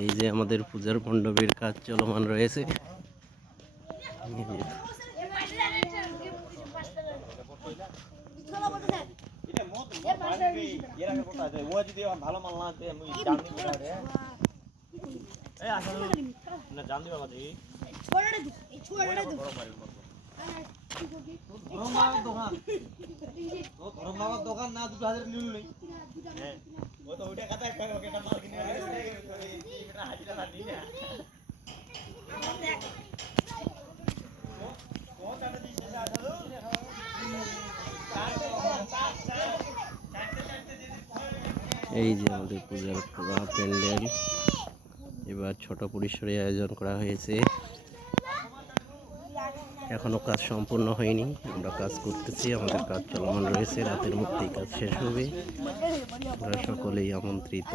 এই যে আমাদের পূজার মণ্ডপের কাজ চলমান রয়েছে। দোকান না 2000 নিল নেই ও তো ওইটা কথা একটা ওটা মাল কিনে এটা হাজিরা না দিই না এই যে আমাদের পূজার পুরো প্যান্ডেল এবার ছোট পরিসরে আয়োজন করা হয়েছে। এখনো কাজ সম্পূর্ণ হয়নি, আমরা কাজ করতেছি, আমাদের কাজ চলমান রয়েছে। রাতের মধ্যেই কাজ শেষ হবে। আমরা সকলেই আমন্ত্রিত।